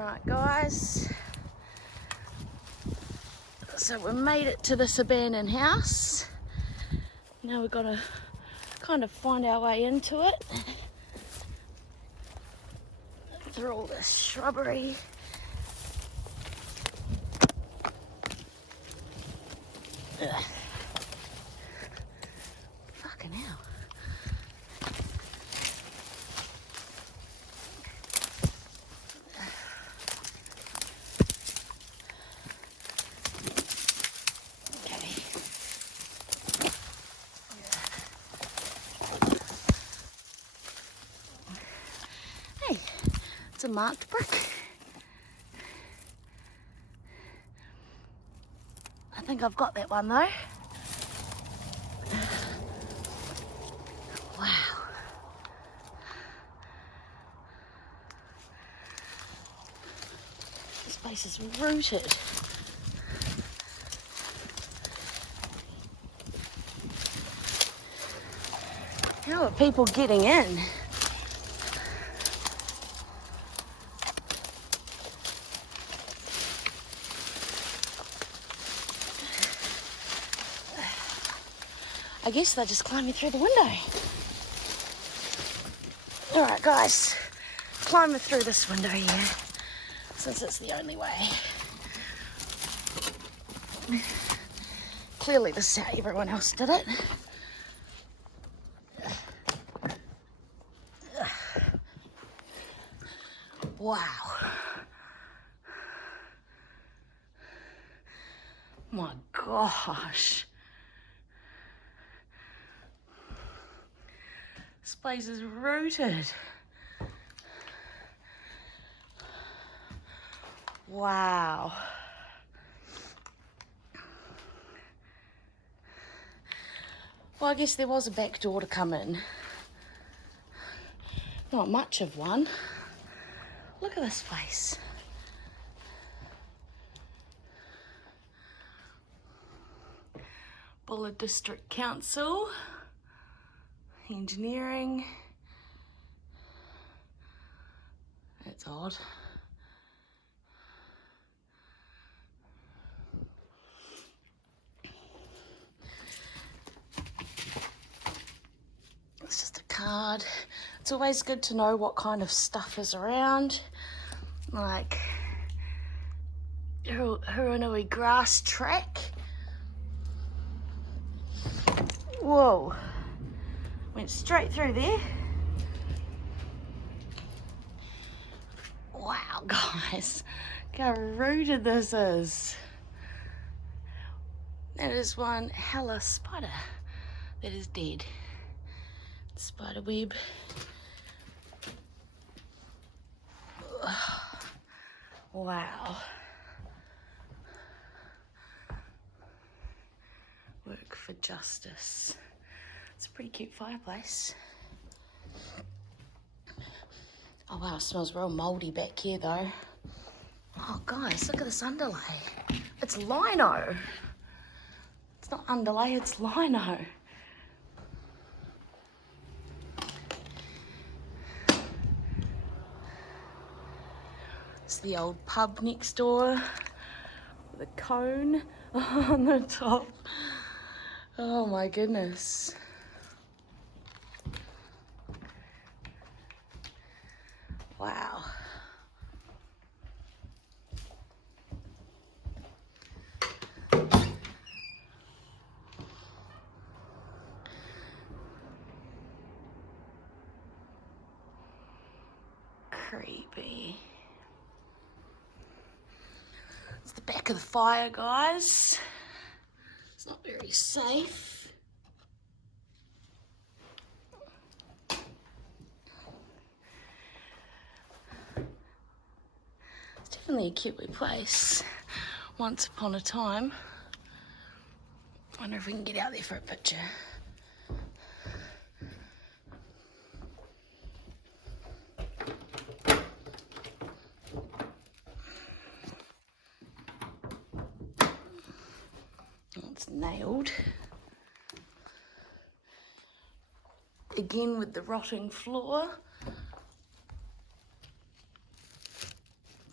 Right guys, so we made it to this abandoned house. Now we've got to kind of find our way into it through all this shrubbery. Ugh. Fucking hell. Hey, it's a marked brick. I think I've got that one though. Wow. This place is rooted. How are people getting in? I guess they're just climbing through the window. All right, guys, climbing through this window here, since it's the only way. Clearly this is how everyone else did it. Wow. My gosh. This place is rooted. Wow. Well, I guess there was a back door to come in. Not much of one. Look at this place. Bulla District Council. Engineering. That's odd. It's just a card. It's always good to know what kind of stuff is around. Like Huranui grass track. Whoa. Went straight through there. Wow, guys. Look how rooted this is. That is one hella spider that is dead. Spider web. Wow. Work for justice. It's a pretty cute fireplace. Oh wow, it smells real mouldy back here though. Oh guys, look at this underlay. It's lino. It's not underlay, it's lino. It's the old pub next door with a cone on the top. Oh my goodness. Wow. Creepy. It's the back of the fire, guys. It's not very safe. It's definitely a cute wee place. Once upon a time. I wonder if we can get out there for a picture. It's nailed. Again with the rotting floor.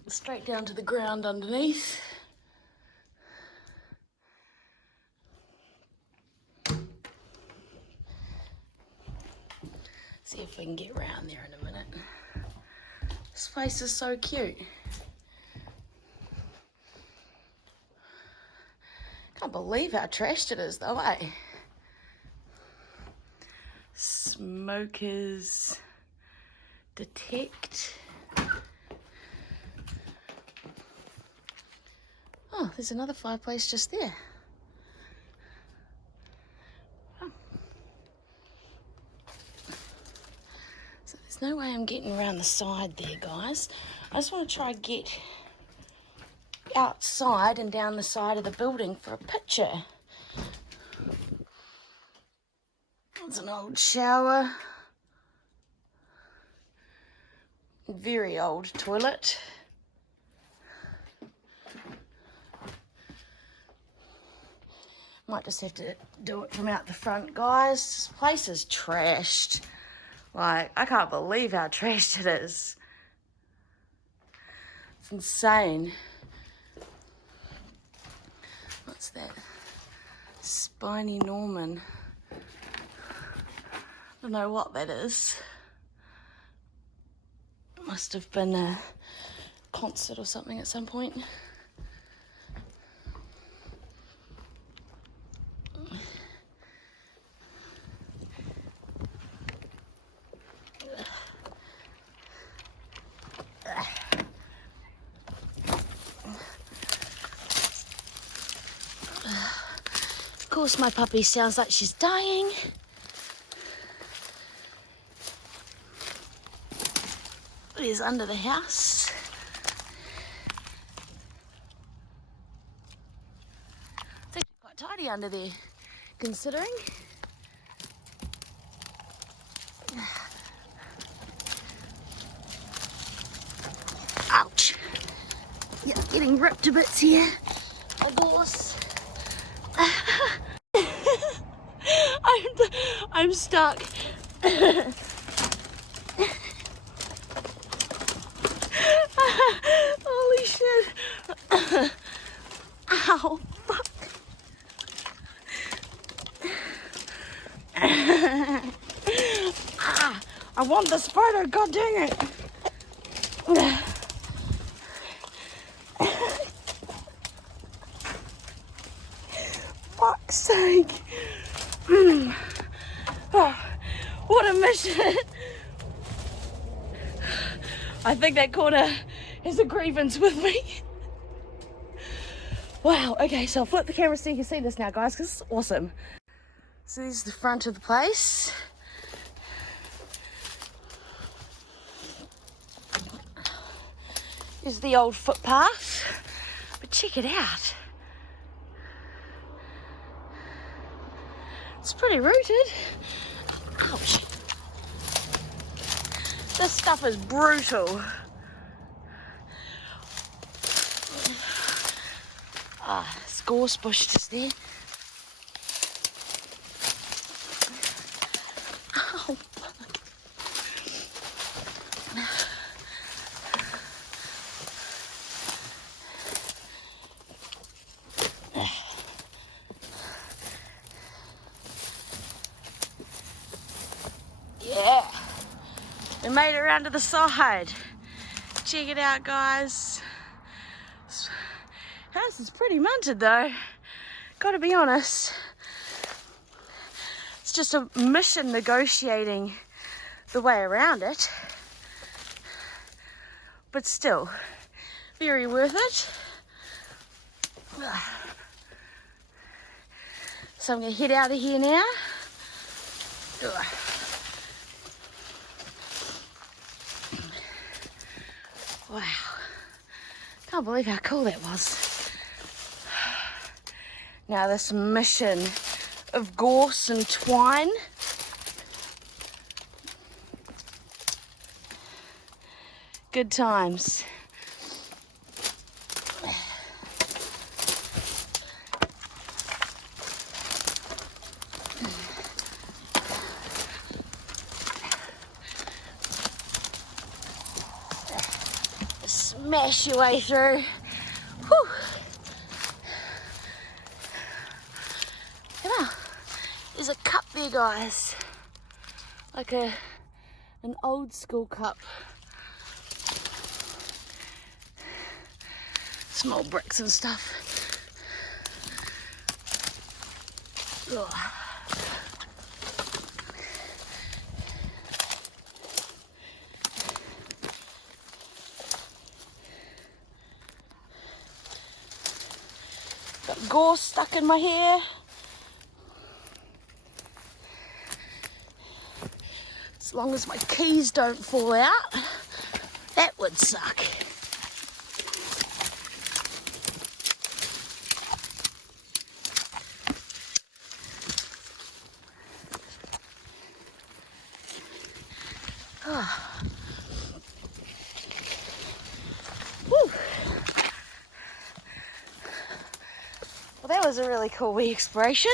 straight down to the ground underneath. See if we can get round there in a minute. This place is so cute. Can't believe how trashed it is though, eh? Smokers detect. Oh, there's another fireplace just there. Oh. So there's no way I'm getting around the side there, guys. I just want to try and get outside and down the side of the building for a picture. There's an old shower. Very old toilet. Might just have to do it from out the front, guys. This place is trashed. Like, I can't believe how trashed it is. It's insane. What's that? Spiny Norman. I don't know what that is. It must have been a concert or something at some point. Of course, my puppy sounds like she's dying. It is under the house. It's actually quite tidy under there, considering. Ouch! Yeah, getting ripped to bits here, of course. I'm stuck. Holy shit. Ow, fuck. I want the spider, god dang it. Fuck's sake. Oh, what a mission. I think that corner has a grievance with me. Wow, okay, so I'll flip the camera so you can see this now, guys, because it's awesome. So this is the front of the place. Here's the old footpath, but check it out. It's pretty rooted. Ouch. This stuff is brutal. This gorse bush just there. Ow, fuck. Yeah. We made it around to the side. Check it out, guys. This house is pretty munted though, gotta be honest. It's just a mission negotiating the way around it, but still very worth it. So I'm gonna head out of here now. Wow, can't believe how cool that was. Now this mission of gorse and twine. Good times. smash your way through. Whew. Look, there's a cup there, guys. Like an old school cup. Small bricks and stuff. Ugh. Got gorse stuck in my hair. As long as my keys don't fall out, that would suck. Oh. Whew. Well, that was a really cool wee exploration.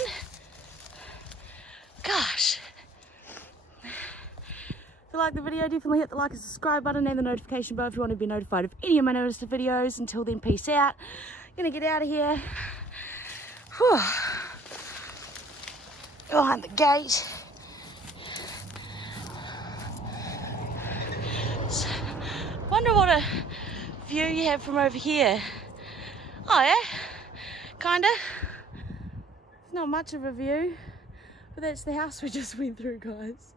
Gosh. If you like the video, definitely hit the like and subscribe button and the notification bell if you want to be notified of any of my latest videos. Until then, peace out. Gonna get out of here. Whew. Behind the gate. Wonder what a view you have from over here. Oh yeah, kinda. It's not much of a view, but that's the house we just went through, guys.